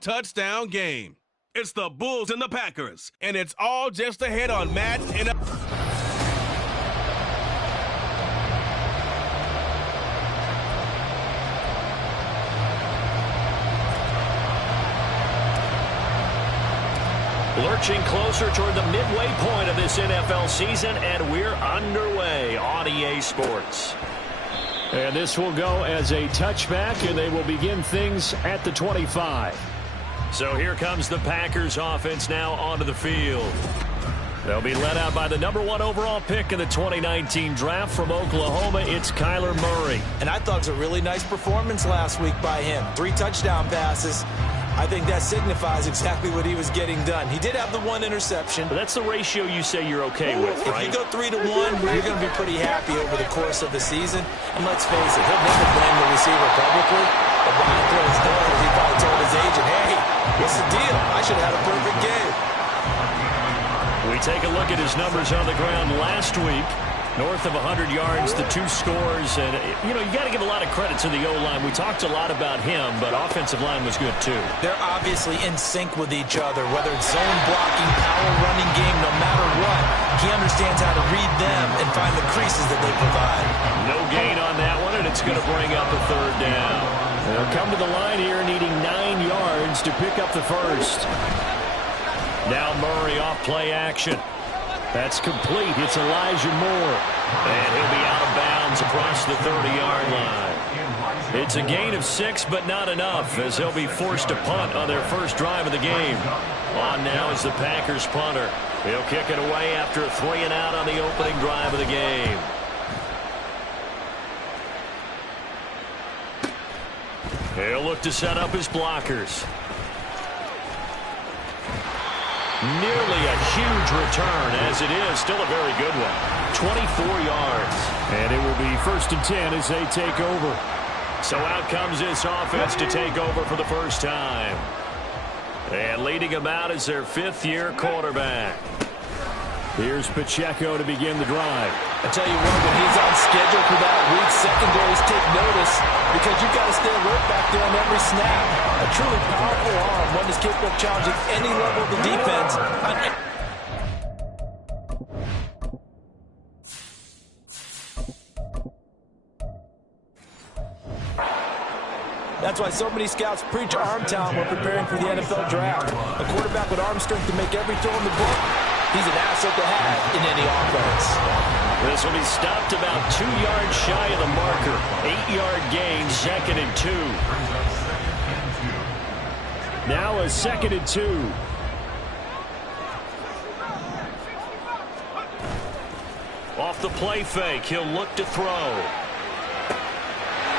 touchdown game. It's the Bulls and the Packers, and it's all just ahead on Madden and Lurching closer toward the midway point of this NFL season, and we're underway on EA Sports. And this will go as a touchback, and they will begin things at the 25. So here comes the Packers offense now onto the field. They'll be led out by the #1 overall pick in the 2019 draft from Oklahoma. It's Kyler Murray. And I thought it was a really nice performance last week by him. 3 touchdown passes. I think that signifies exactly what he was getting done. He did have the 1 interception. But that's the ratio you say you're okay with, right? If you go 3-to-1, you're going to be pretty happy over the course of the season. And let's face it, he'll never blame the receiver publicly. But behind closed doors, he probably told his agent, hey, what's the deal? I should have had a perfect game. We take a look at his numbers on the ground last week. North of 100 yards, the 2 scores. And, you got to give a lot of credit to the O-line. We talked a lot about him, but offensive line was good, too. They're obviously in sync with each other, whether it's zone blocking, power running game, no matter what. He understands how to read them and find the creases that they provide. No gain on that one, and it's going to bring up a 3rd down. They'll come to the line here needing 9 yards to pick up the first. Now Murray off play action. That's complete. It's Elijah Moore. And he'll be out of bounds across the 30-yard line. It's a gain of 6, but not enough, as he'll be forced to punt on their first drive of the game. On now is the Packers punter. He'll kick it away after a 3-and-out on the opening drive of the game. He'll look to set up his blockers. Nearly a huge return, as it is. Still a very good one. 24 yards. And it will be 1st and 10 as they take over. So out comes this offense to take over for the first time. And leading them out is their 5th-year quarterback. Here's Pacheco to begin the drive. I tell you what, when he's on schedule for that week, secondaries take notice because you've got to stay alert back there on every snap. A truly powerful arm, one that's capable of challenging any level of the defense. That's why so many scouts preach arm talent when preparing for the NFL draft. A quarterback with arm strength to make every throw in the book, he's an asset to have in any offense. This will be stopped about 2 yards shy of the marker. 8-yard gain, 2nd and 2. Now a 2nd and 2. Off the play fake, he'll look to throw.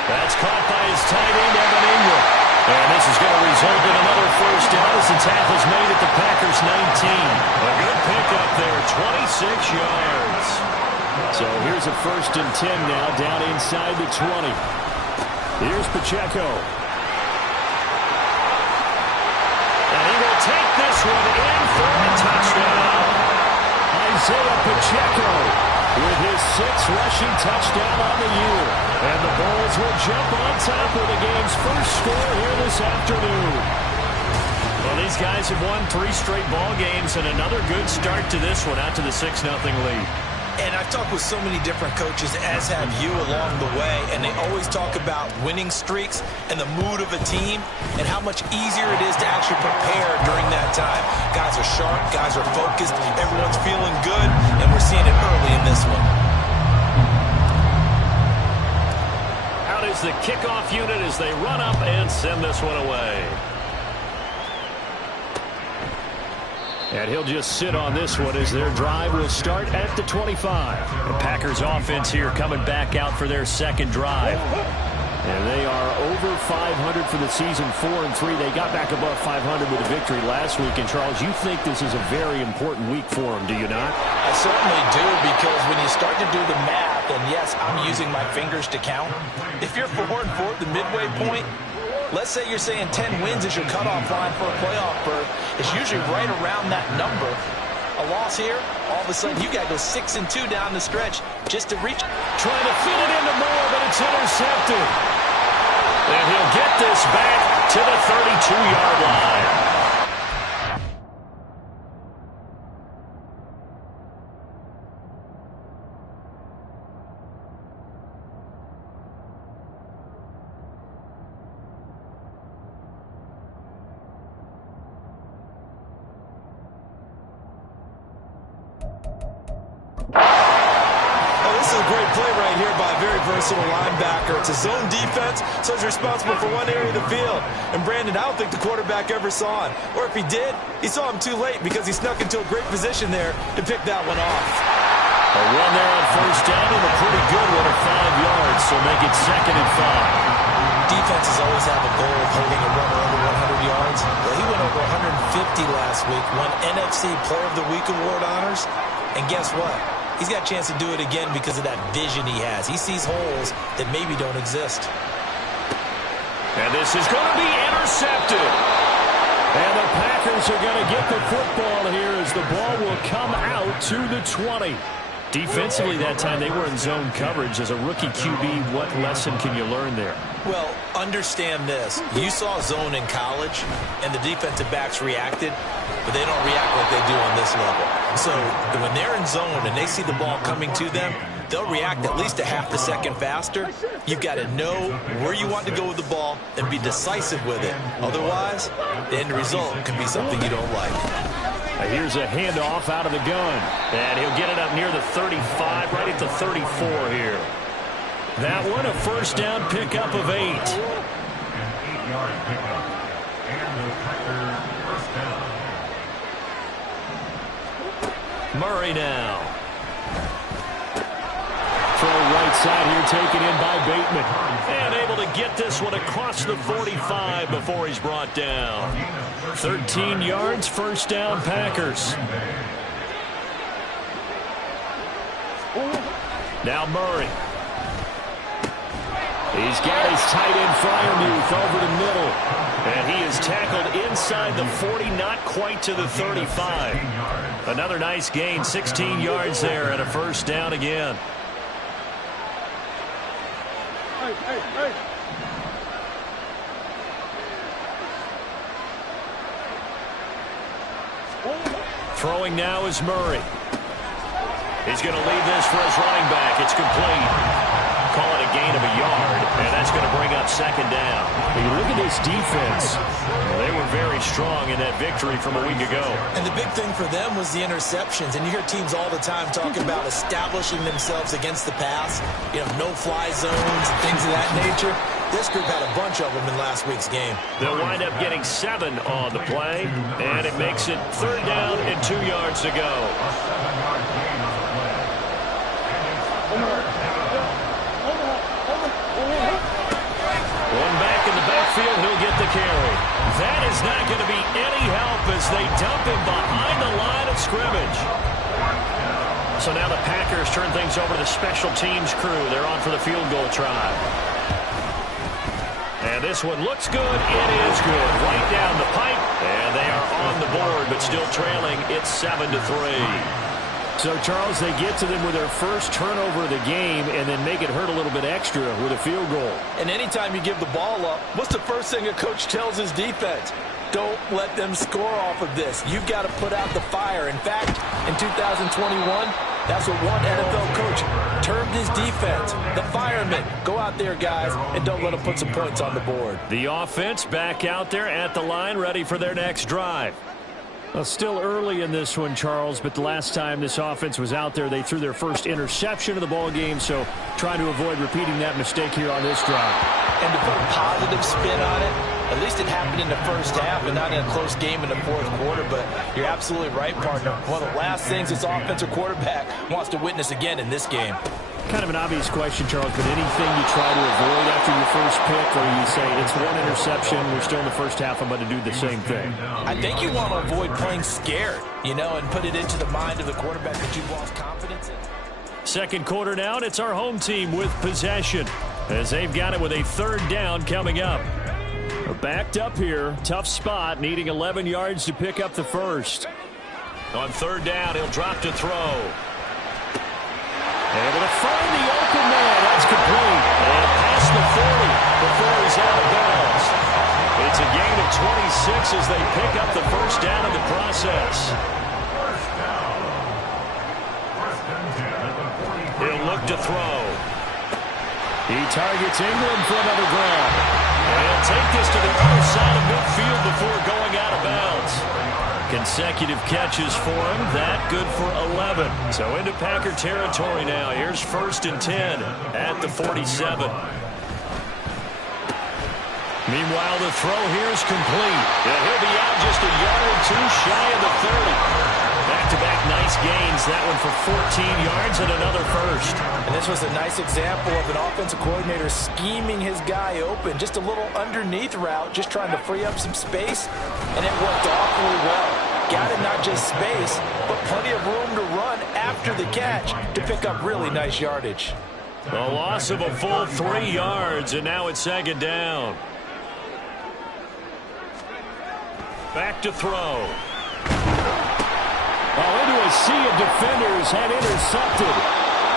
That's caught by his tight end, Evan Ingram. And this is going to result in another first down as the tackle's made at the Packers' 19. A good pickup there, 26 yards. So here's a 1st and 10 now, down inside the 20. Here's Pacheco. And he will take this one in for a touchdown. Isaiah Pacheco with his 6th rushing touchdown on the year. And the Bulls will jump on top of the game's first score here this afternoon. Well, these guys have won 3 straight ball games, and another good start to this one, out to the 6-0 lead. And I've talked with so many different coaches, as have you, along the way, and they always talk about winning streaks and the mood of a team and how much easier it is to actually prepare during that time. Guys are sharp, guys are focused, everyone's feeling good, and we're seeing it early in this one. Out is the kickoff unit as they run up and send this one away. And he'll just sit on this one as their drive will start at the 25. The Packers offense here coming back out for their 2nd drive. And they are over 500 for the season, 4-3. They got back above 500 with a victory last week. And, Charles, you think this is a very important week for them, do you not? I certainly do, because when you start to do the math, and yes, I'm using my fingers to count. If you're 4-4 at the midway point, let's say you're saying 10 wins is your cutoff line for a playoff berth. It's usually right around that number. A loss here, all of a sudden you got to go 6-2 down the stretch just to reach. Trying to fit it into Moore, but it's intercepted. And he'll get this back to the 32-yard line. great play right here by a very versatile linebacker. It's a zone defense, so he's responsible for one area of the field. And Brandon, I don't think the quarterback ever saw him. Or if he did, he saw him too late because he snuck into a great position there to pick that one off. A run there on first down and a pretty good one at 5 yards, so make it 2nd and 5. Defenses always have a goal of holding a runner under 100 yards. Well, he went over 150 last week, won NFC Player of the Week award honors. And guess what? He's got a chance to do it again because of that vision he has. He sees holes that maybe don't exist. And this is going to be intercepted. And the Packers are going to get the football here as the ball will come out to the 20. Defensively that time, they were in zone coverage. As a rookie QB, what lesson can you learn there? Well, understand this. You saw zone in college, and the defensive backs reacted, but they don't react like they do on this level. So when they're in zone and they see the ball coming to them, they'll react at least a half a second faster. You've got to know where you want to go with the ball and be decisive with it. Otherwise, the end result can be something you don't like. Here's a handoff out of the gun. And he'll get it up near the 35, right at the 34 here. That one, a first down pickup of 8. Murray now. Throw right side here taken in by Bateman. And able to get this one across the 45 before he's brought down. 13 yards, first down Packers. Now Murray. He's got his tight end Fryermuth over the middle. And he is tackled inside the 40, not quite to the 35. Another nice gain, 16 yards there and a first down again. Throwing now is Murray. He's going to leave this for his running back. It's complete. Call it a gain of a yard, and that's going to bring up 2nd down. When you look at this defense, they were very strong in that victory from a week ago. And the big thing for them was the interceptions. And you hear teams all the time talk about establishing themselves against the pass, you know, no-fly zones and things of that nature. This group had a bunch of them in last week's game. They'll wind up getting 7 on the play, and it makes it 3rd down and 2 yards to go. One back in the backfield, he'll get the carry. That is not going to be any help as they dump him behind the line of scrimmage. So now the Packers turn things over to the special teams crew. They're on for the field goal try. And this one looks good. It is good. Right down the pipe. And they are on the board, but still trailing. It's 7-3. so Charles, they get to them with their first turnover of the game and then make it hurt a little bit extra with a field goal. And anytime you give the ball up, what's the first thing a coach tells his defense? Don't let them score off of this. You've got to put out the fire. In fact, in 2021, that's what one NFL coach termed his defense. The firemen. Go out there, guys, and don't let them put some points on the board. The offense back out there at the line, ready for their next drive. Well, still early in this one, Charles, but the last time this offense was out there, they threw their first interception of the ball game, so trying to avoid repeating that mistake here on this drive. And to put a positive spin on it, at least it happened in the first half and not in a close game in the fourth quarter, but you're absolutely right, partner. One of the last things this offensive quarterback wants to witness again in this game. Kind of an obvious question, Charles, but anything you try to avoid after your first pick, or you say it's one interception, we're still in the first half, I'm going to do the same thing? I think you want to avoid playing scared, you know, and put it into the mind of the quarterback that you've lost confidence in. Second quarter now, and it's our home team with possession as they've got it with a 3rd down coming up. Backed up here, tough spot, needing 11 yards to pick up the first. On 3rd down, he'll drop to throw. Able to find the open man. That's complete. And past the 40 before he's out of bounds. It's a gain of 26 as they pick up the first down in the process. He'll look to throw. He targets England for another grab. And he'll take this to the other side of midfield before going out of bounds. Can consecutive catches for him. That good for 11. So into Packer territory now. Here's 1st and 10 at the 47. Meanwhile, the throw here is complete. And he'll be out just a yard or two shy of the 30. Back-to-back nice gains. That one for 14 yards and another first. And this was a nice example of an offensive coordinator scheming his guy open. Just a little underneath route, just trying to free up some space. And it worked awfully well. Got it not just space, but plenty of room to run after the catch to pick up really nice yardage. A loss of a full 3 yards, and now it's 2nd down. Back to throw. Into a sea of defenders and intercepted.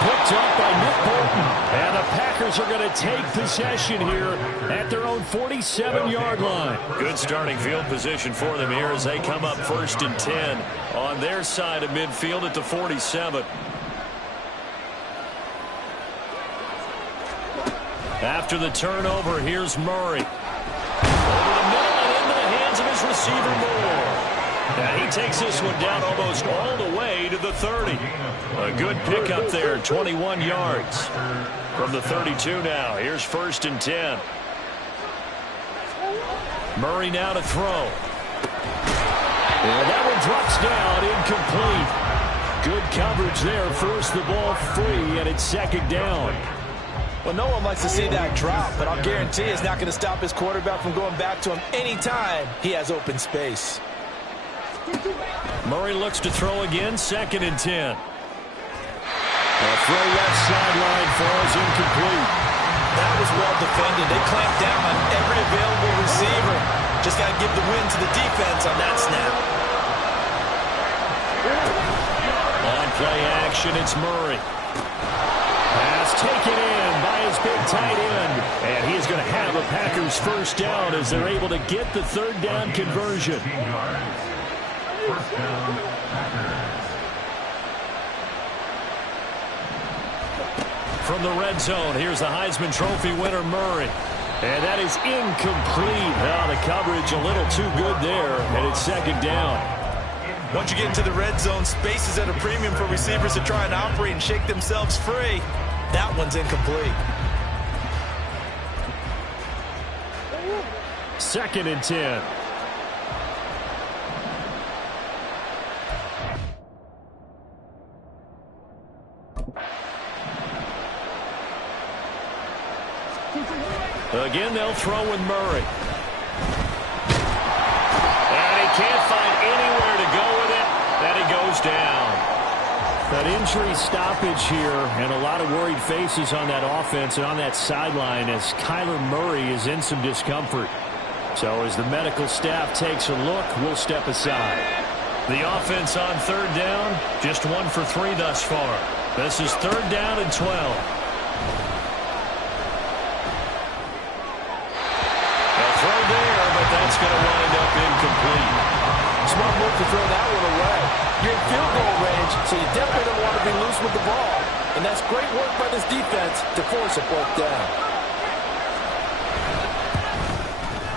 Picked up by Nick Bolton. And the Packers are going to take possession here at their own 47-yard line. Good starting field position for them here as they come up 1st and 10 on their side of midfield at the 47. After the turnover, here's Murray. Over the middle and into the hands of his receiver, Moore. And he takes this one down almost all the way to the 30. A good pickup there, 21 yards. From the 32 now, here's 1st and 10. Murray now to throw. And that one drops down, incomplete. Good coverage there, forced the ball free, and it's 2nd down. Well, no one likes to see that drop, but I'll guarantee it's not going to stop his quarterback from going back to him anytime he has open space. Murray looks to throw again, 2nd and 10. A throw left sideline falls incomplete. That was well defended. They clamped down on every available receiver. Just got to give the win to the defense on that snap. On play action, it's Murray. Pass taken in by his big tight end. And he is going to have a Packers 1st down as they're able to get the 3rd down conversion. From the red zone, here's the Heisman Trophy winner, Murray. And that is incomplete. Now the coverage a little too good there, and it's 2nd down. Once you get into the red zone, space is at a premium for receivers to try and operate and shake themselves free. That one's incomplete. 2nd and 10. Again, they'll throw with Murray. And he can't find anywhere to go with it. And he goes down. That injury stoppage here and a lot of worried faces on that offense and on that sideline as Kyler Murray is in some discomfort. So as the medical staff takes a look, we'll step aside. The offense on 3rd down, just 1 for 3 thus far. This is 3rd down and 12. That's going to wind up incomplete. Smart move to throw that one away. You're in field goal range, so you definitely don't want to be loose with the ball. And that's great work by this defense to force a fourth down.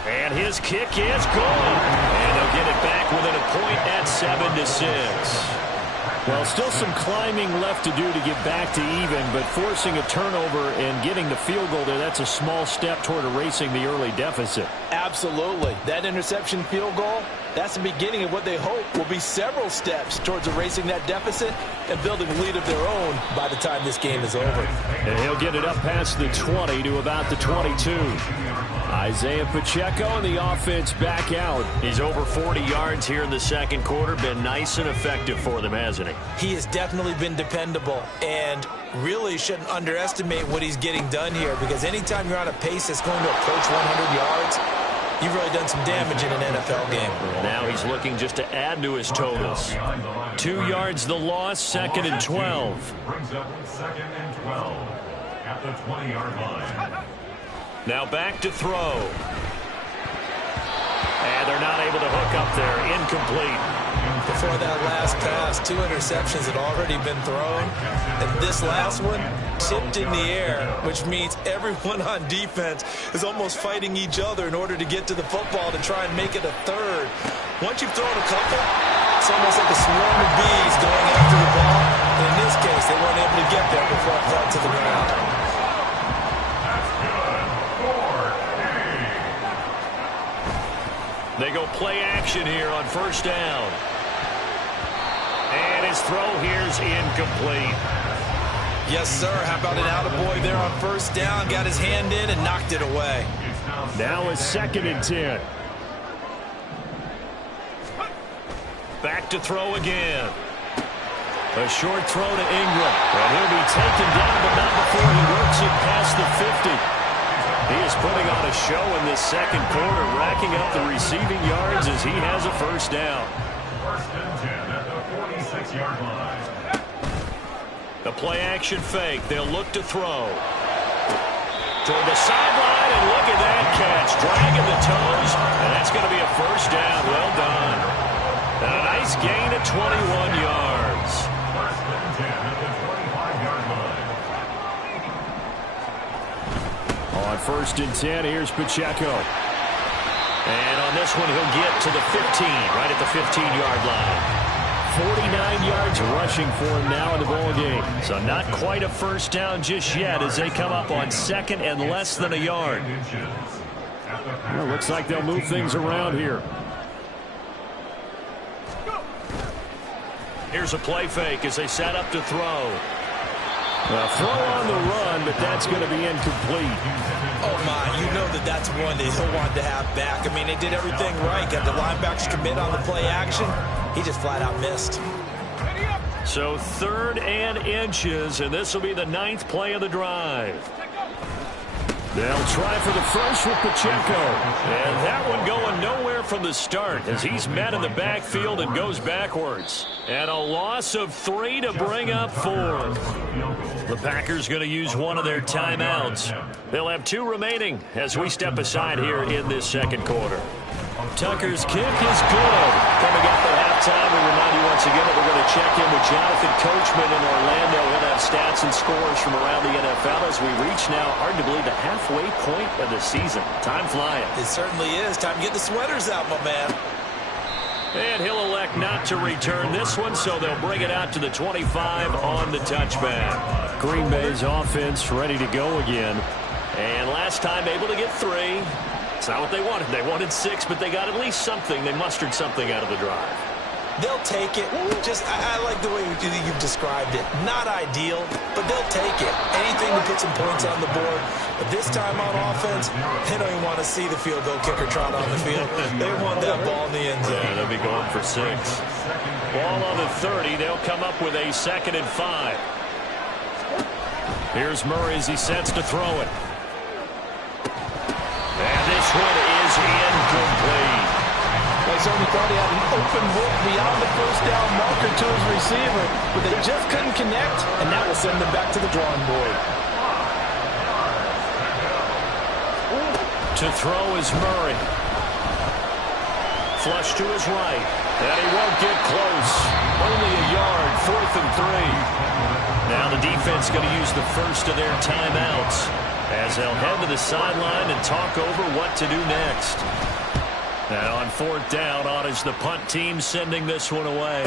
And his kick is good. And they'll get it back within a point at 7-6. Well, still some climbing left to do to get back to even, but forcing a turnover and getting the field goal there, that's a small step toward erasing the early deficit. Absolutely. That interception field goal, that's the beginning of what they hope will be several steps towards erasing that deficit and building a lead of their own by the time this game is over. And he'll get it up past the 20 to about the 22. Isaiah Pacheco and the offense back out. He's over 40 yards here in the 2nd quarter. Been nice and effective for them, hasn't he? He has definitely been dependable and really shouldn't underestimate what he's getting done here, because anytime you're on a pace that's going to approach 100 yards, you've really done some damage in an NFL game. Now he's looking just to add to his totals. 2 yards the loss, 2nd and 12. Brings up 2nd and 12 at the 20-yard line. Now back to throw. And they're not able to hook up there. Incomplete. Before that last pass, 2 interceptions had already been thrown. And this last one tipped in the air, which means everyone on defense is almost fighting each other in order to get to the football to try and make it a third. Once you've thrown a couple, It's almost like a swarm of bees going after the ball. And in this case, they weren't able to get there before it fell to the ground. They go play action here on first down. And his throw here's incomplete. Yes, sir. How about an attaboy there on first down? Got his hand in and knocked it away. Now it's 2nd and 10. Back to throw again. A short throw to Ingram. And he'll be taken down, but not before he works it past the 50. He is putting on a show in this second quarter, racking up the receiving yards as he has a first down. 1st and 10 at the 46-yard line. The play action fake. They'll look to throw. Toward the sideline, and look at that catch. Dragging the toes, and that's going to be a first down. Well done. And a nice gain of 21 yards. 1st and 10 at the 25-yard line. On 1st and 10, here's Pacheco. And on this one, he'll get to the 15, right at the 15-yard line. 49 yards rushing for him now in the ball game. So not quite a first down just yet as they come up on 2nd and less than a yard. Well, looks like they'll move things around here. Here's a play fake as they set up to throw. A throw on the run, but that's going to be incomplete. Oh, my. You know that's one that he'll want to have back. I mean, they did everything right. Got the linebackers commit on the play action. He just flat out missed. So 3rd and inches, and this will be the 9th play of the drive. They'll try for the first with Pacheco. And that one going nowhere from the start as he's met in the backfield and goes backwards. And a loss of 3 to bring up 4th. The Packers going to use one of their timeouts. They'll have 2 remaining as we step aside here in this second quarter. Tucker's kick is good. Coming up at halftime, we remind you once again that we're going to check in with Jonathan Coachman in Orlando. He'll have stats and scores from around the NFL as we reach now, hard to believe, the halfway point of the season. Time flying. It certainly is. Time to get the sweaters out, my man. And he'll elect not to return this one, so they'll bring it out to the 25 on the touchback. Green Bay's offense ready to go again. And last time able to get 3. It's not what they wanted. They wanted 6, but they got at least something. They mustered something out of the drive. They'll take it. I like the way you've described it. Not ideal, but they'll take it. Anything to put some points on the board. But this time on offense, they don't even want to see the field goal kicker trot on the field. They want that ball in the end zone. Yeah, they'll be going for 6. Ball on the 30. They'll come up with a 2nd and 5. Here's Murray as he sets to throw it. And this one is incomplete. They certainly thought he had an open look beyond the first down marker to his receiver, but they just couldn't connect, and that will send them back to the drawing board. To throw is Murray. Flush to his right. And he won't get close. Only a yard, 4th and 3. Now the defense going to use the first of their timeouts as they'll head to the sideline and talk over what to do next. And on 4th down, on is the punt team sending this one away.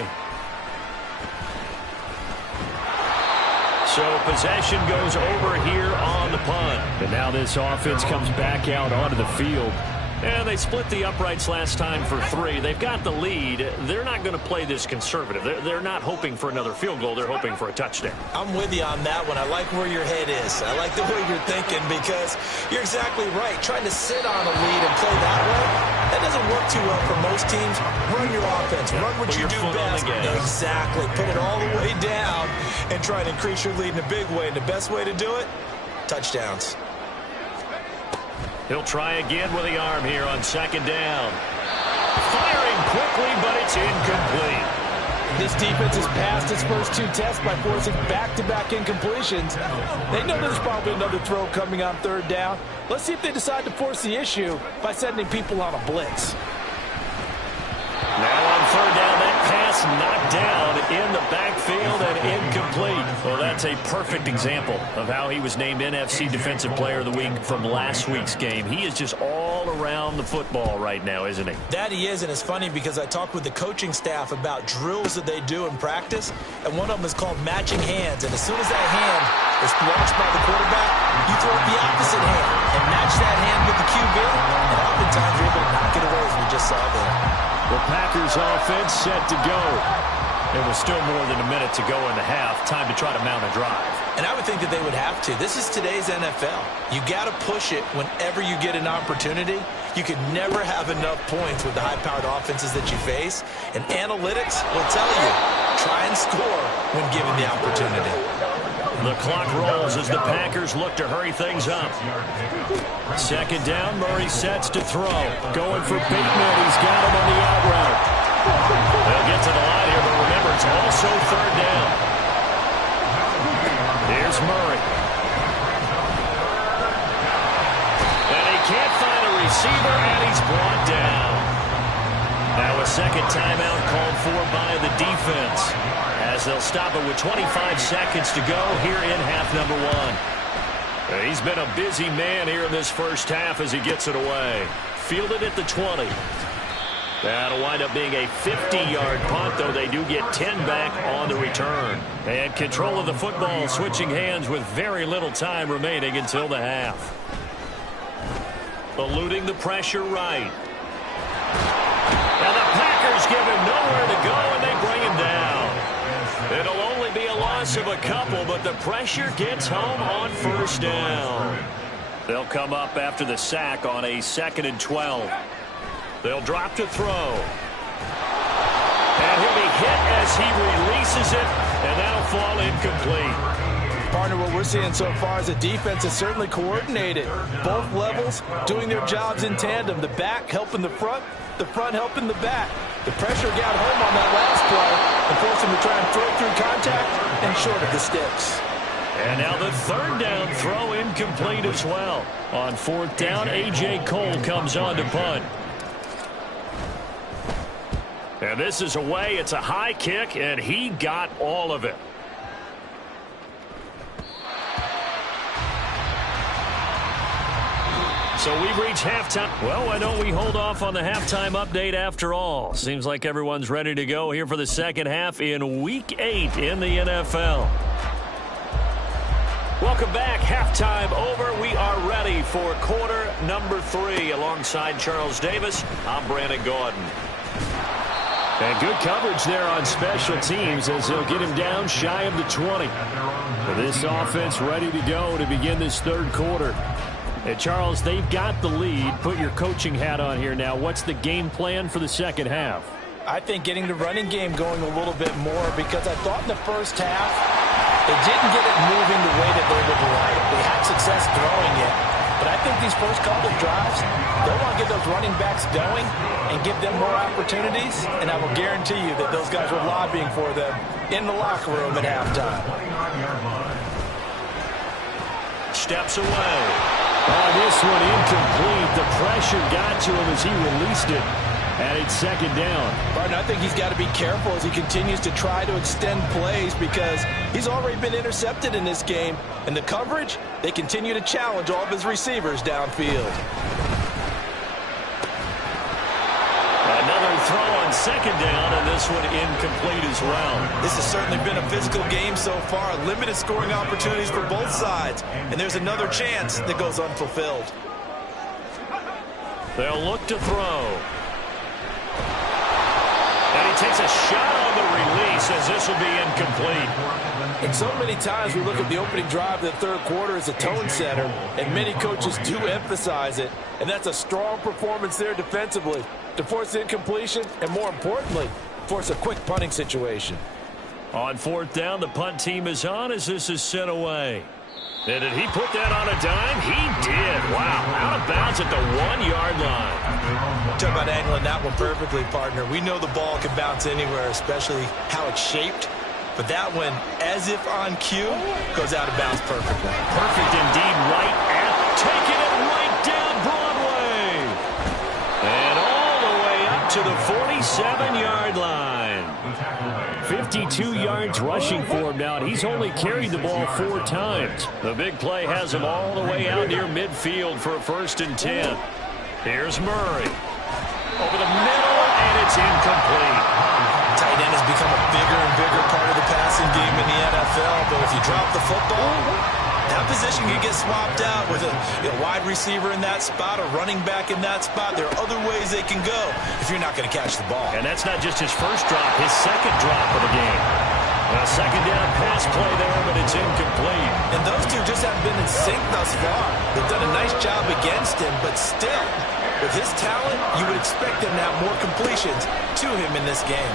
So possession goes over here on the punt. And now this offense comes back out onto the field. And they split the uprights last time for 3. They've got the lead. They're not going to play this conservative. They're not hoping for another field goal. They're hoping for a touchdown. I'm with you on that one. I like where your head is. I like the way you're thinking because you're exactly right. Trying to sit on a lead and play that way, that doesn't work too well for most teams. Run your offense. Run what you do best. Exactly. Put it all the way down and try to increase your lead in a big way. And the best way to do it, touchdowns. He'll try again with the arm here on 2nd down. Firing quickly, but it's incomplete. This defense has passed its first 2 tests by forcing back-to-back incompletions. They know there's probably another throw coming on 3rd down. Let's see if they decide to force the issue by sending people on a blitz. Now on 3rd down, that pass not down in the backfield and incomplete. Well, that's a perfect example of how he was named NFC Defensive Player of the Week from last week's game. He is just all around the football right now, isn't he? That he is, and it's funny because I talked with the coaching staff about drills that they do in practice, and one of them is called matching hands. And as soon as that hand is launched by the quarterback, you throw it the opposite hand and match that hand with the QB, and oftentimes you're able to knock it away, as we just saw there. The Packers offense set to go. It was still more than a minute to go in the half. Time to try to mount a drive. And I would think that they would have to. This is today's NFL. You got to push it whenever you get an opportunity. You could never have enough points with the high-powered offenses that you face. And analytics will tell you, try and score when given the opportunity. The clock rolls as the Packers look to hurry things up. Second down, Murray sets to throw. Going for Bateman. He's got him on the out route. They'll get to the line here, but remember, it's also third down. Here's Murray. And he can't find a receiver, and he's brought down. Now a second timeout called for by the defense, as they'll stop it with 25 seconds to go here in half number one. He's been a busy man here in this first half as he gets it away. Fielded at the 20. That'll wind up being a 50-yard punt, though they do get 10 back on the return. And control of the football switching hands with very little time remaining until the half. Eluding the pressure right. And the Packers give him nowhere to go, and they bring him down. It'll only be a loss of a couple, but the pressure gets home on first down. They'll come up after the sack on a 2nd and 12. They'll drop to throw. And he'll be hit as he releases it, and that'll fall incomplete. Partner, what we're seeing so far is the defense is certainly coordinated. Both levels doing their jobs in tandem. The back helping the front helping the back. The pressure got home on that last play and forced him to try and throw through contact and short of the sticks. And now the third down throw incomplete as well. On fourth down, A.J. Cole comes on to punt. And this is away. It's a high kick, and he got all of it. So we've reached halftime. Well, why don't we hold off on the halftime update after all? Seems like everyone's ready to go here for the second half in Week 8 in the NFL. Welcome back. Halftime over. We are ready for quarter number 3. Alongside Charles Davis, I'm Brandon Gordon. And good coverage there on special teams as they'll get him down shy of the 20. So this offense ready to go to begin this third quarter. And Charles, they've got the lead. Put your coaching hat on here now. What's the game plan for the second half? I think getting the running game going a little bit more, because I thought in the first half they didn't get it moving the way that they would like. They had success throwing it. But I think these first couple of drives, they'll want to get those running backs going and give them more opportunities. And I will guarantee you that those guys were lobbying for them in the locker room at halftime. Steps away. Oh, this one incomplete. The pressure got to him as he released it. And it's second down. Barton, I think he's got to be careful as he continues to try to extend plays, because he's already been intercepted in this game. And the coverage, they continue to challenge all of his receivers downfield. Another throw on second down, and this one incomplete as well. This has certainly been a physical game so far. Limited scoring opportunities for both sides. And there's another chance that goes unfulfilled. They'll look to throw. And he takes a shot on the release as this will be incomplete. And so many times we look at the opening drive of the third quarter as a tone setter, and many coaches do emphasize it. And that's a strong performance there defensively to force incompletion and, more importantly, force a quick punting situation. On fourth down, the punt team is on as this is sent away. And did he put that on a dime? He did. Wow. Out of bounds at the 1-yard line. Talk about angling that one perfectly, partner. We know the ball can bounce anywhere, especially how it's shaped. But that one, as if on cue, goes out of bounds perfectly. Perfect indeed, right at, taking it right down Broadway. And all the way up to the 47-yard line. 52 yards rushing for him now, and he's only carried the ball 4 times. The big play has him all the way out near midfield for a 1st and 10. Here's Murray. Over the middle, and it's incomplete. Tight end has become a bigger and bigger part of the passing game in the NFL, but if you drop the football, that position can get swapped out with a wide receiver in that spot, a running back in that spot. There are other ways they can go if you're not going to catch the ball. And that's not just his first drop, his second drop of the game. A second down pass play there, but it's incomplete. And those two just haven't been in sync thus far. They've done a nice job against him, but still, with his talent, you would expect them to have more completions to him in this game.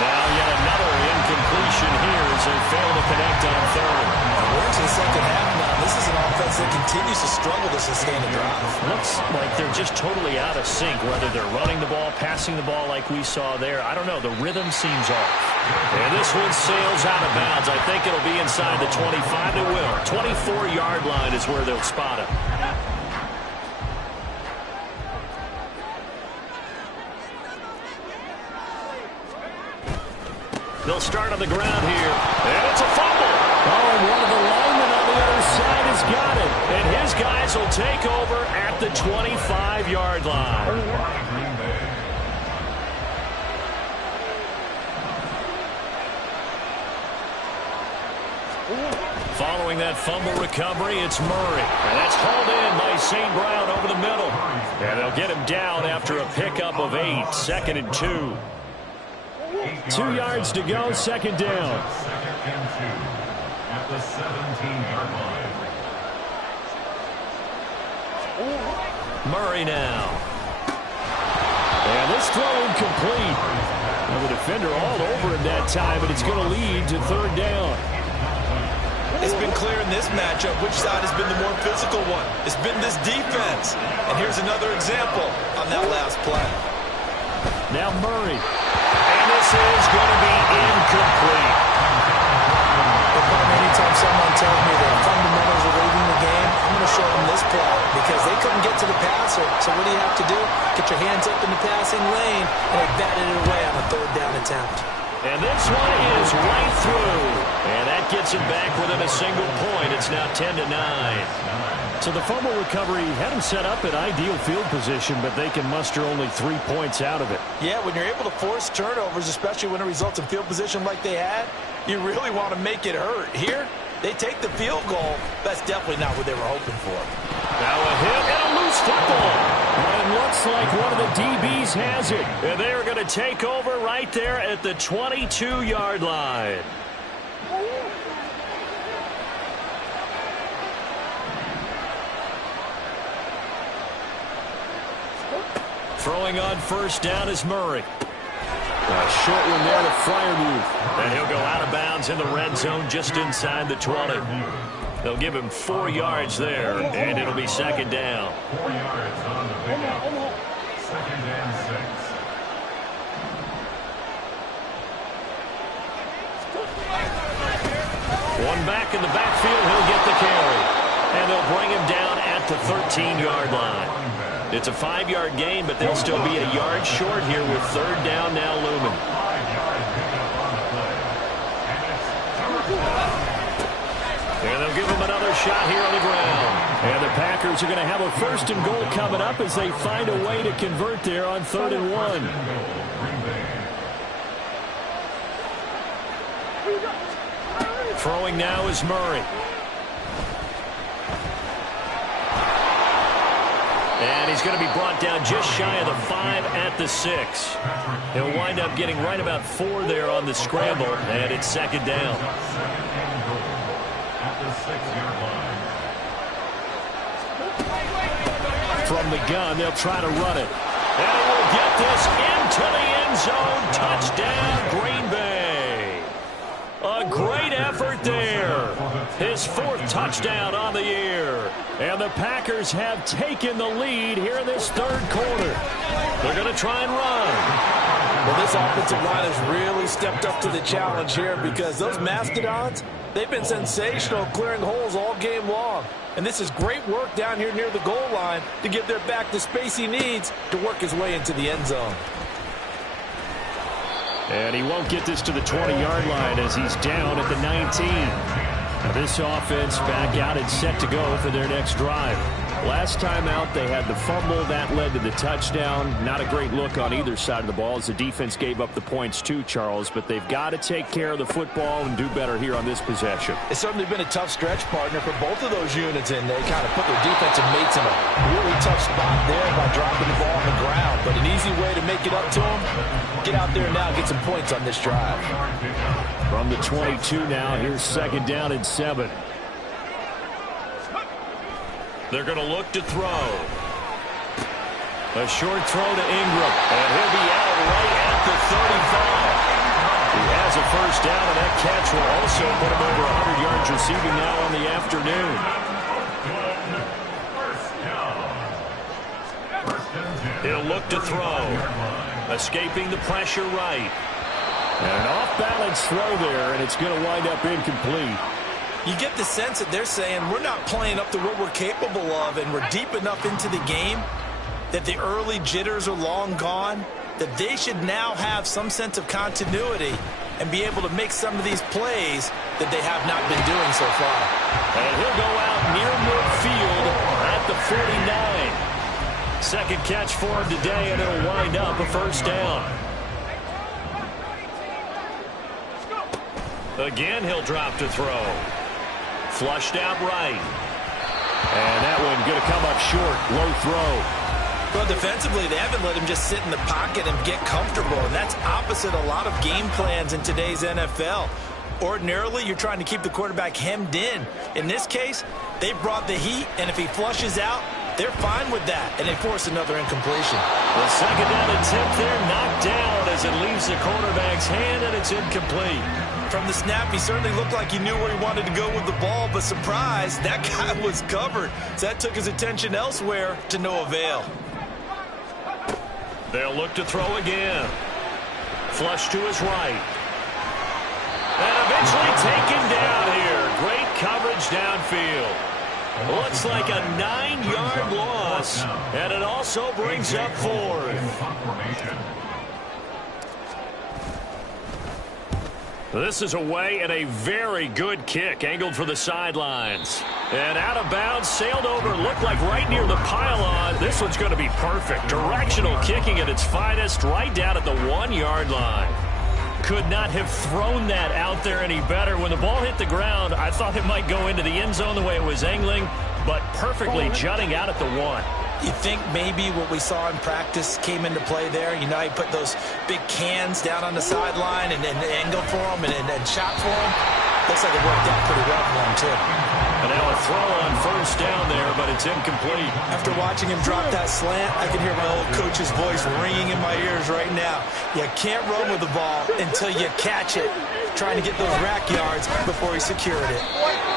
Now yet another incompletion here as they fail to connect on 3rd. We're into the second half now. This is an offense that continues to struggle to sustain a drive. Looks like they're just totally out of sync, whether they're running the ball, passing the ball like we saw there. I don't know. The rhythm seems off. And this one sails out of bounds. I think it'll be inside the 25. It will. 24-yard line is where they'll spot it. They'll start on the ground here. And it's a fumble. Oh, and one of the linemen on the other side has got it. And his guys will take over at the 25-yard line. Following that fumble recovery, it's Murray. And that's hauled in by St. Brown over the middle. And they'll get him down after a pickup of 8, 2nd and 2. 2 yards to go, 2nd down. 2nd and 2 at the 17-yard line. Murray now. And this throw incomplete. Well, the defender all over him that time, but it's going to lead to 3rd down. It's been clear in this matchup which side has been the more physical one. It's been this defense. And here's another example on that last play. Now Murray. And this is going to be incomplete. Anytime someone tells me that fundamentals are leading the game, I'm going to show them this play because they couldn't get to the passer. So what do you have to do? Get your hands up in the passing lane, and they batted it away on a 3rd down attempt. And this one is right through. And that gets him back within a single point. It's now 10-9. So the fumble recovery had him set up in ideal field position, but they can muster only 3 points out of it. Yeah, when you're able to force turnovers, especially when it results in field position like they had, you really want to make it hurt. Here, they take the field goal. That's definitely not what they were hoping for. Now a hit and a loose football. And it looks like one of the DBs has it. And they are going to take over right there at the 22-yard line. Throwing on 1st down is Murray. A short one there to Freiermuth. And he'll go out of bounds in the red zone just inside the 20. They'll give him 4 yards there, and it'll be 2nd down. 4 yards on the pickup. 2nd and 6. One back in the backfield, he'll get the carry. And they'll bring him down at the 13-yard line. It's a 5-yard gain, but they'll still be a yard short here with 3rd down now looming. 5-yard pickup on the play. And it's 3rd down. And they'll give him another shot here on the ground. And the Packers are going to have a 1st and goal coming up as they find a way to convert there on 3rd and 1. Throwing now is Murray. And he's going to be brought down just shy of the 5 at the 6. He'll wind up getting right about 4 there on the scramble, and it's 2nd down. From the gun, they'll try to run it. And it will get this into the end zone. Touchdown, Green Bay. A great effort there. His 4th touchdown on the year. And the Packers have taken the lead here in this 3rd quarter. They're going to try and run. Well, this offensive line has really stepped up to the challenge here because those Mastodons, they've been sensational clearing holes all game long. And this is great work down here near the goal line to give their back the space he needs to work his way into the end zone. And he won't get this to the 20-yard line as he's down at the 19. Now this offense back out and set to go for their next drive. Last time out, they had the fumble. That led to the touchdown. Not a great look on either side of the ball as the defense gave up the points too, Charles. But they've got to take care of the football and do better here on this possession. It's certainly been a tough stretch, partner, for both of those units, and they kind of put their defensive mates in a really tough spot there by dropping the ball on the ground. But an easy way to make it up to them, get out there now and get some points on this drive. From the 22 now, here's 2nd down and 7. They're going to look to throw. A short throw to Ingram, and he'll be out right at the 35. He has a first down, and that catch will also put him over 100 yards receiving now on the afternoon. He'll look to throw. Escaping the pressure right. And an off-balance throw there, and it's going to wind up incomplete. You get the sense that they're saying we're not playing up to what we're capable of, and we're deep enough into the game that the early jitters are long gone, that they should now have some sense of continuity and be able to make some of these plays that they have not been doing so far. And he'll go out near midfield at the 49. Second catch for him today, and it'll wind up a first down. Again, he'll drop to throw. Flushed out right. And that one going to come up short. Low throw. Well, defensively, they haven't let him just sit in the pocket and get comfortable, and that's opposite a lot of game plans in today's NFL. Ordinarily, you're trying to keep the quarterback hemmed in. In this case, they brought the heat, and if he flushes out, they're fine with that, and they force another incompletion. The 2nd down attempt there knocked down as it leaves the quarterback's hand, and it's incomplete. From the snap, he certainly looked like he knew where he wanted to go with the ball, but surprise, that guy was covered. So that took his attention elsewhere to no avail. They'll look to throw again. Flush to his right. And eventually taken down here. Great coverage downfield. Looks like a 9-yard loss, and it also brings up 4th. This is away, and a very good kick angled for the sidelines. And out of bounds, sailed over, looked like right near the pylon. This one's going to be perfect. Directional kicking at its finest, right down at the 1-yard line. Could not have thrown that out there any better. When the ball hit the ground, I thought it might go into the end zone the way it was angling, but perfectly jutting out at the 1. You think maybe what we saw in practice came into play there? You know, he put those big cans down on the sideline and angled for him and shot for him. Looks like it worked out pretty well for him, too. And now a throw on first down there, but it's incomplete. After watching him drop that slant, I can hear my old coach's voice ringing in my ears right now. You can't run with the ball until you catch it. Trying to get those rack yards before he secured it.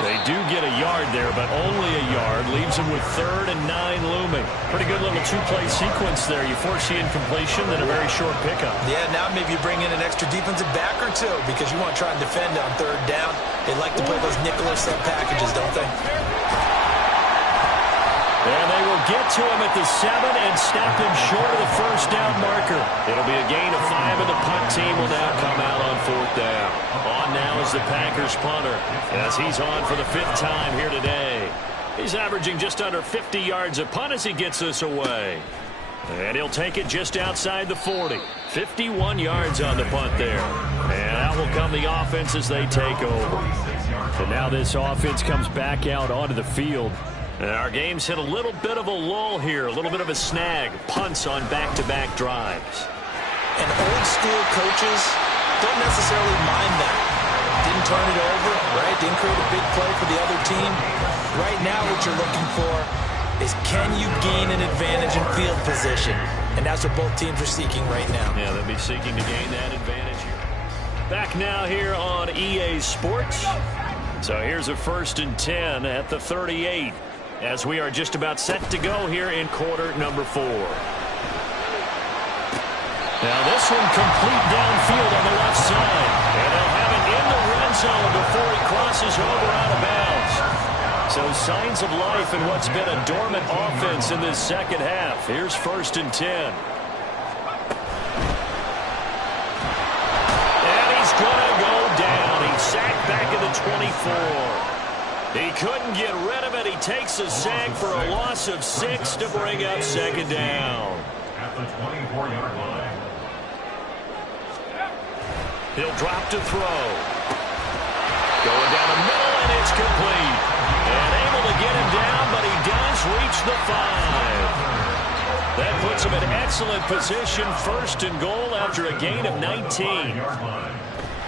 They do get a yard there, but only a yard. Leaves him with 3rd and 9 looming. Pretty good little 2-play sequence there. You force the incompletion, then a very short pickup. Yeah, now maybe you bring in an extra defensive back or two because you want to try and defend on 3rd down. They like to play those nickel or sub packages, don't they? And they will get to him at the 7 and snap him short of the first down marker. It'll be a gain of 5, and the punt team will now come out on 4th down. On now is the Packers punter, as he's on for the 5th time here today. He's averaging just under 50 yards a punt as he gets this away. And he'll take it just outside the 40. 51 yards on the punt there. And out will come the offense as they take over. And now this offense comes back out onto the field. And our game's hit a little bit of a lull here, a little bit of a snag. Punts on back-to-back drives. And old-school coaches don't necessarily mind that. Didn't turn it over, right? Didn't create a big play for the other team. Right now what you're looking for is can you gain an advantage in field position? And that's what both teams are seeking right now. Yeah, they'll be seeking to gain that advantage here. Back now here on EA Sports. So here's a 1st and 10 at the 38. As we are just about set to go here in quarter number 4. Now this one complete downfield on the left side. And they'll have it in the red zone before he crosses over out of bounds. So signs of life in what's been a dormant offense in this second half. Here's 1st and 10. 24. He couldn't get rid of it. He takes a sack for a loss of 6 to bring up second down. At the 24-yard line. He'll drop to throw. Going down the middle, and it's complete. And able to get him down, but he does reach the 5. That puts him in excellent position, 1st and goal after a gain of 19.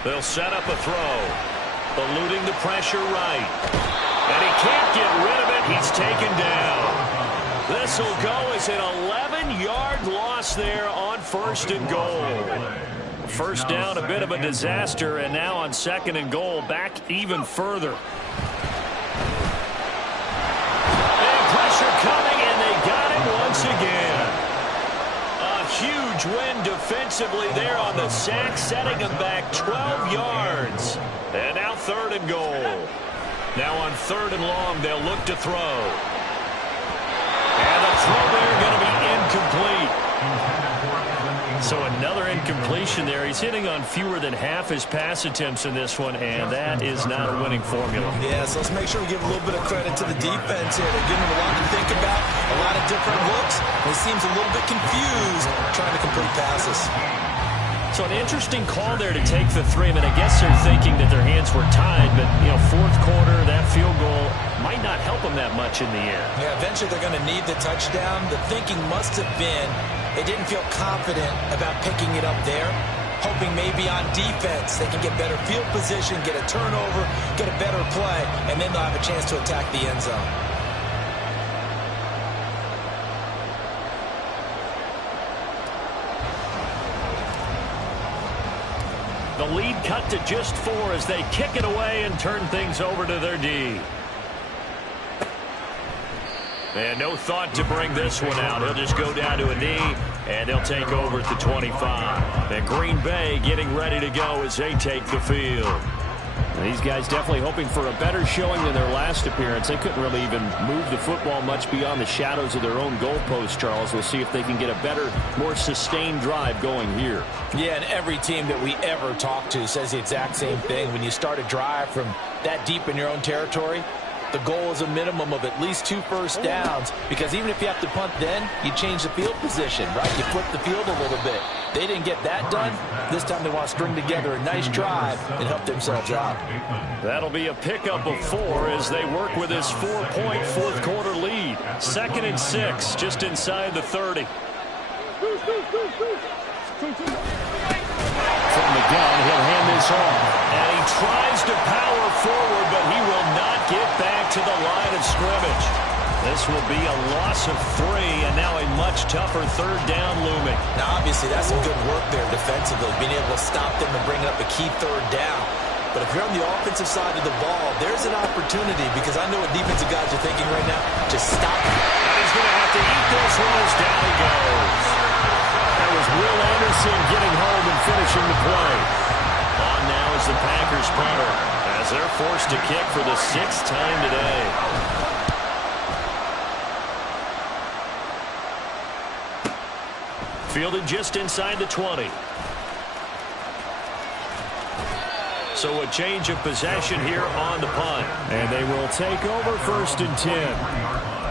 They'll set up a throw. Eluding the pressure right. And he can't get rid of it. He's taken down. This will go as an 11-yard loss there on 1st and goal. First down, a bit of a disaster, and now on 2nd and goal, back even further. And pressure coming, and they got him once again. A huge win defensively there on the sack, setting him back 12 yards. And now 3rd and goal. Now on 3rd and long, they'll look to throw. And the throw there going to be incomplete. So another incompletion there. He's hitting on fewer than half his pass attempts in this one, and that is not a winning formula. Yeah, so let's make sure we give a little bit of credit to the defense here. They're giving him a lot to think about, a lot of different looks, and he seems a little bit confused trying to complete passes. So an interesting call there to take the 3. I mean, I guess they're thinking that their hands were tied, but, you know, 4th quarter, that field goal might not help them that much in the end. Yeah, eventually they're going to need the touchdown. The thinking must have been they didn't feel confident about picking it up there, hoping maybe on defense they can get better field position, get a turnover, get a better play, and then they'll have a chance to attack the end zone. The lead cut to just 4 as they kick it away and turn things over to their D. And no thought to bring this one out. He'll just go down to a knee, and they'll take over at the 25. And Green Bay getting ready to go as they take the field. These guys definitely hoping for a better showing than their last appearance. They couldn't really even move the football much beyond the shadows of their own goalpost, Charles. We'll see if they can get a better, more sustained drive going here. Yeah, and every team that we ever talk to says the exact same thing. When you start a drive from that deep in your own territory, the goal is a minimum of at least 2 first downs, because even if you have to punt then, you change the field position, right? You flip the field a little bit. They didn't get that done. This time they want to string together a nice drive and help themselves out. That'll be a pickup of 4 as they work with this 4-point 4th quarter lead. 2nd and 6, just inside the 30. From the gun, he'll hand this off. And he tries to power forward, but he will not get back to the line of scrimmage. This will be a loss of 3, and now a much tougher 3rd down looming. Now, obviously, that's some good work there defensively, being able to stop them and bring up a key 3rd down. But if you're on the offensive side of the ball, there's an opportunity, because I know what defensive guys are thinking right now. Just stop him. And he's going to have to eat this one as down he goes. That was Will Anderson getting home and finishing the play. On now is the Packers punter, as they're forced to kick for the 6th time today. Fielded just inside the 20. So a change of possession here on the punt. And they will take over 1st and 10.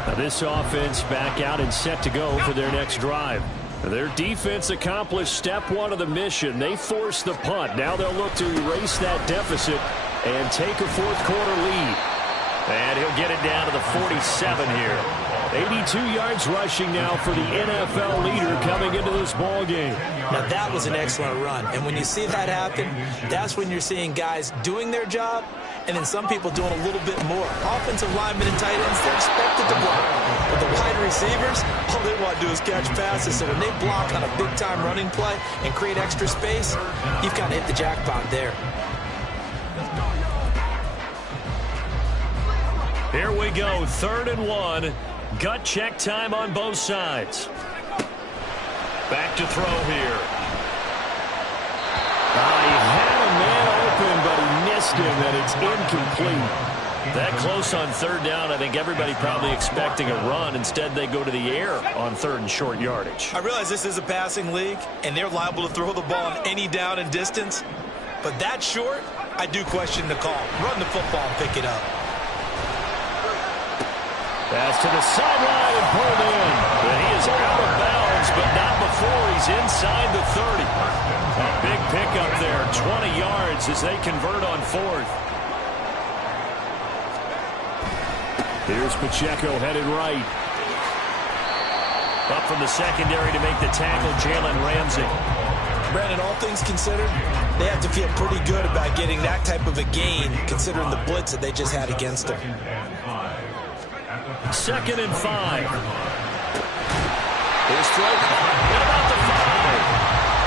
Now this offense back out and set to go for their next drive. Their defense accomplished step 1 of the mission. They forced the punt. Now they'll look to erase that deficit and take a 4th quarter lead. And he'll get it down to the 47 here. 82 yards rushing now for the NFL leader coming into this ball game. Now that was an excellent run. And when you see that happen, that's when you're seeing guys doing their job, and then some people doing a little bit more. Offensive linemen and tight ends, they're expected to block. But the wide receivers, all they want to do is catch passes. So when they block on a big-time running play and create extra space, you've kind of hit the jackpot there. Here we go, 3rd and 1. Gut check time on both sides. Back to throw here. He had a man open, but he missed him, and it's incomplete. That close on 3rd down, I think everybody probably expecting a run. Instead, they go to the air on 3rd and short yardage. I realize this is a passing league, and they're liable to throw the ball on any down and distance. But that short, I do question the call. Run the football and pick it up. Pass to the sideline and pulled in. But he is out of bounds, but not before he's inside the 30. A big pickup there, 20 yards as they convert on fourth. Here's Pacheco headed right. Up from the secondary to make the tackle, Jalen Ramsey. Brandon, all things considered, they have to feel pretty good about getting that type of a gain, considering the blitz that they just had against them. 2nd and 5. His throw at about the 5.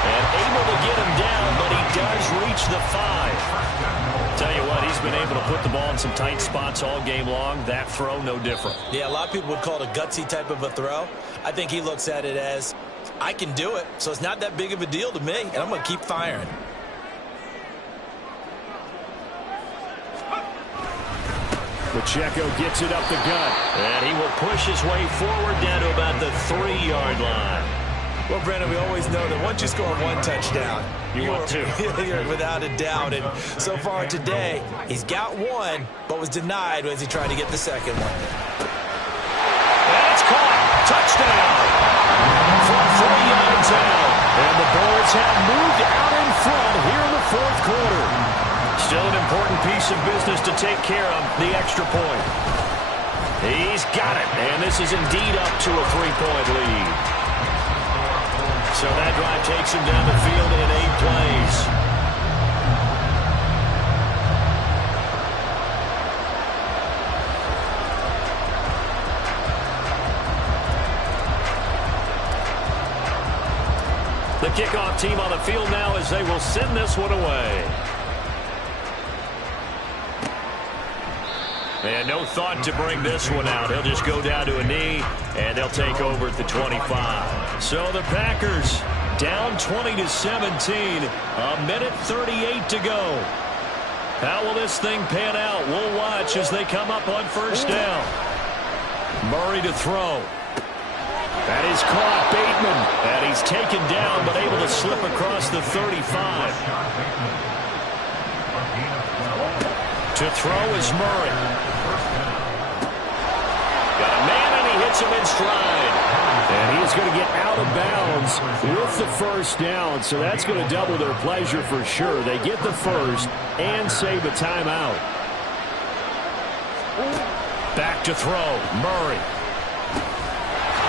And able to get him down, but he does reach the 5. Tell you what, he's been able to put the ball in some tight spots all game long. That throw, no different. Yeah, a lot of people would call it a gutsy type of a throw. I think he looks at it as, I can do it, so it's not that big of a deal to me, and I'm going to keep firing. Pacheco gets it up the gut. And he will push his way forward down to about the 3-yard line. Well, Brandon, we always know that once you score one touchdown, you want two. You're without a doubt. And so far today, he's got one, but was denied as he tried to get the second one. And it's caught. Touchdown. From 3 yards out. And the Bulls have moved out in front here in the 4th quarter. Still an important piece of business to take care of, the extra point. He's got it, and this is indeed up to a 3-point lead. So that drive takes him down the field in 8 plays. The kickoff team on the field now as they will send this one away. And no thought to bring this one out. He'll just go down to a knee, and they'll take over at the 25. So the Packers down 20-17. A minute 38 to go. How will this thing pan out? We'll watch as they come up on first down. Murray to throw. That is caught, Bateman. And he's taken down, but able to slip across the 35. To throw is Murray. Got a man, and he hits him in stride. And he is going to get out of bounds with the first down, so that's going to double their pleasure for sure. They get the first and save a timeout. Back to throw, Murray.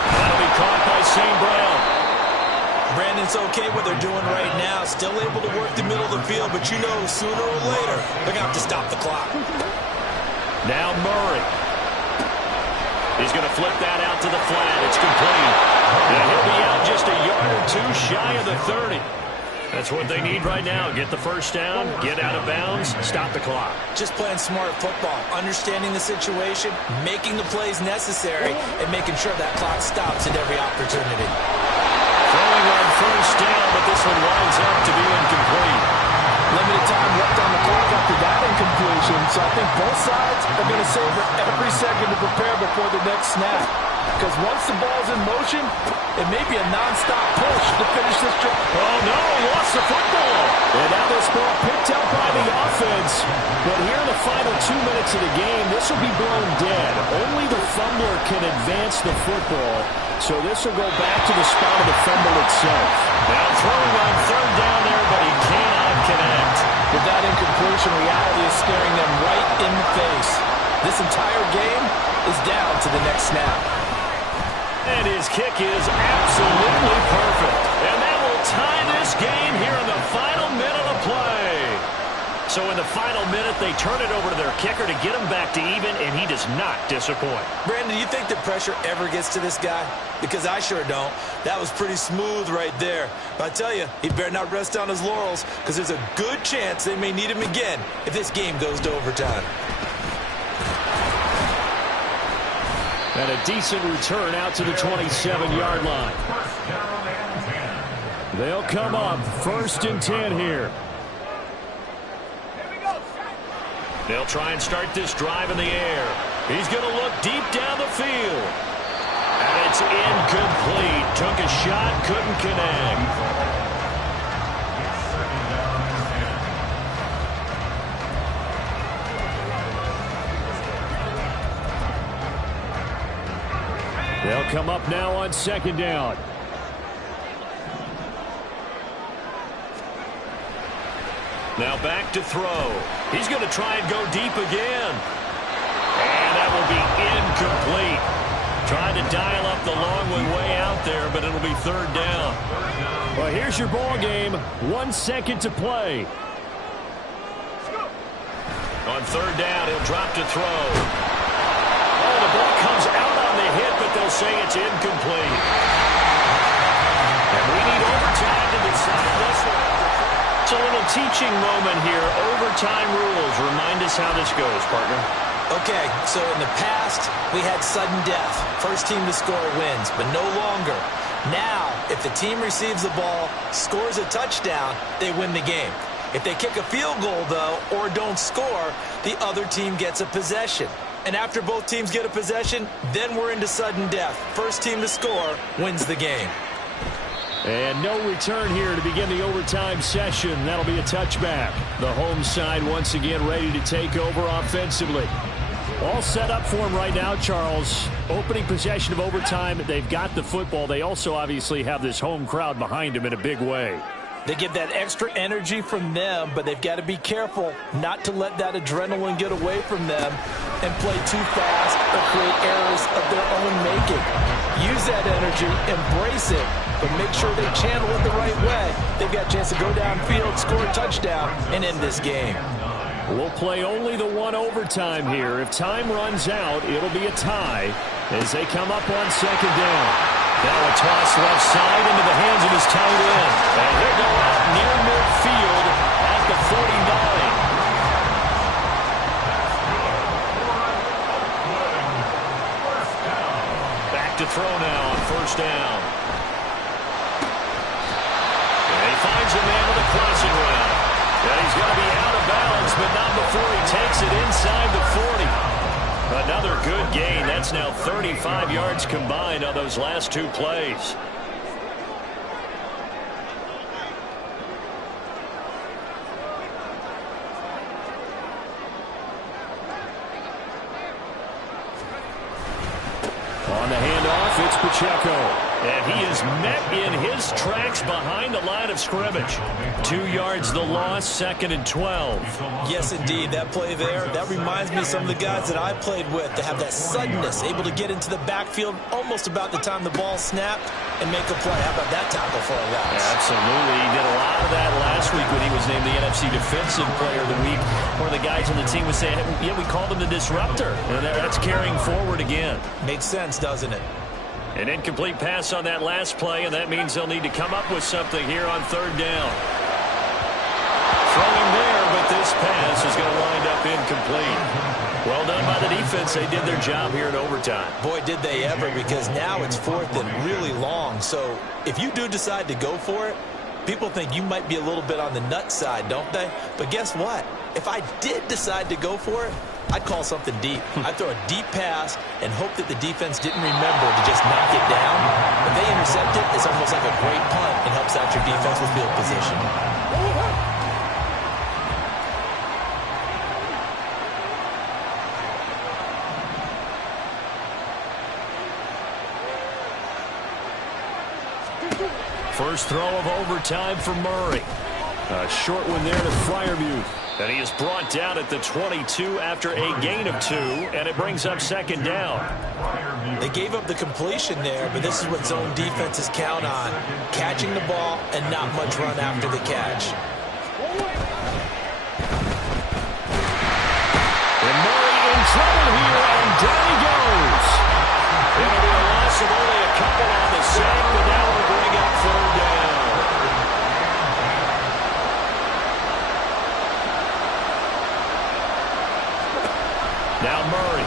That'll be caught by St. Brown. Brandon's okay what they're doing right now. Still able to work the middle of the field, but you know sooner or later they're going to have to stop the clock. Now Murray. He's going to flip that out to the flat. It's complete. And he'll be out just a yard or two shy of the 30. That's what they need right now. Get the first down, get out of bounds, stop the clock. Just playing smart football, understanding the situation, making the plays necessary, and making sure that clock stops at every opportunity. Throwing on first down, but this one winds up to be incomplete. Limited time left on the clock after that incompletion, so I think both sides are going to savor every second to prepare before the next snap. Because once the ball's in motion, it may be a non-stop push to finish this drive. Oh, no, he lost the football. And now this ball picked up by the offense. But here in the final 2 minutes of the game, this will be blown dead. Only the fumbler can advance the football. So this will go back to the spot of the fumble itself. Now throwing on third down there, but he cannot connect. With that incompletion, reality is staring them right in the face. This entire game is down to the next snap. And his kick is absolutely perfect. And that will tie this game here in the final minute of play. So in the final minute, they turn it over to their kicker to get him back to even, and he does not disappoint. Brandon, do you think that pressure ever gets to this guy? Because I sure don't. That was pretty smooth right there. But I tell you, he better not rest on his laurels, because there's a good chance they may need him again if this game goes to overtime. And a decent return out to the 27-yard line. They'll come up 1st and 10 here. They'll try and start this drive in the air. He's going to look deep down the field. And it's incomplete. Took a shot, couldn't connect. come up now on second down. Now back to throw. He's going to try and go deep again. And that will be incomplete. Trying to dial up the long one way out there, but it'll be third down. Well, here's your ball game. 1 second to play. On third down, he'll drop to throw. Oh, the ball comes out on the hit, but they'll say it's incomplete. And we need overtime to decide this one. It's a little teaching moment here. Overtime rules. Remind us how this goes, partner. Okay, so in the past, we had sudden death. First team to score wins, but no longer. Now, if the team receives the ball, scores a touchdown, they win the game. If they kick a field goal, though, or don't score, the other team gets a possession. And after both teams get a possession, then we're into sudden death. First team to score wins the game. And no return here to begin the overtime session. That'll be a touchback. The home side once again ready to take over offensively. All set up for him right now, Charles. Opening possession of overtime. They've got the football. They also obviously have this home crowd behind them in a big way. They get that extra energy from them, but they've got to be careful not to let that adrenaline get away from them and play too fast or create errors of their own making. Use that energy, embrace it, but make sure they channel it the right way. They've got a chance to go downfield, score a touchdown, and end this game. We'll play only the one overtime here. If time runs out, it'll be a tie as they come up on second down. Now a toss left side into the hands of his tight end. And he'll go out near midfield at the 49. Back to throw now on first down. And he finds a man with a crossing route. And he's going to be out of bounds, but not before he takes it inside the 40. Another good gain. That's now 35 yards combined on those last two plays. On the handoff, it's Pacheco. And he is met in his tracks behind the line of scrimmage. 2 yards the loss, second and 12. Yes, indeed. That play there, that reminds me of some of the guys that I played with that have that suddenness, able to get into the backfield almost about the time the ball snapped and make a play. How about that tackle for a loss? Yeah, absolutely. He did a lot of that last week when he was named the NFC Defensive Player of the Week. One of the guys on the team was saying, yeah, we called him the disruptor. And that's carrying forward again. Makes sense, doesn't it? An incomplete pass on that last play, and that means they'll need to come up with something here on third down. Throwing there, but this pass is going to wind up incomplete. Well done by the defense. They did their job here in overtime. Boy, did they ever, because now it's fourth and really long. So if you do decide to go for it, people think you might be a little bit on the nut side, don't they? But guess what? If I did decide to go for it, I'd call something deep. I'd throw a deep pass and hope that the defense didn't remember to just knock it down. If they intercept it, it's almost like a great punt and helps out your defense with field position. First throw of overtime for Murray. A short one there to Freiermuth. And he is brought down at the 22 after a gain of 2, and it brings up second down. They gave up the completion there, but this is what zone defenses count on. Catching the ball and not much run after the catch. And Murray in trouble here, and down he goes. It'll be a loss of only a couple on the sack, but that will bring up third down. Now Murray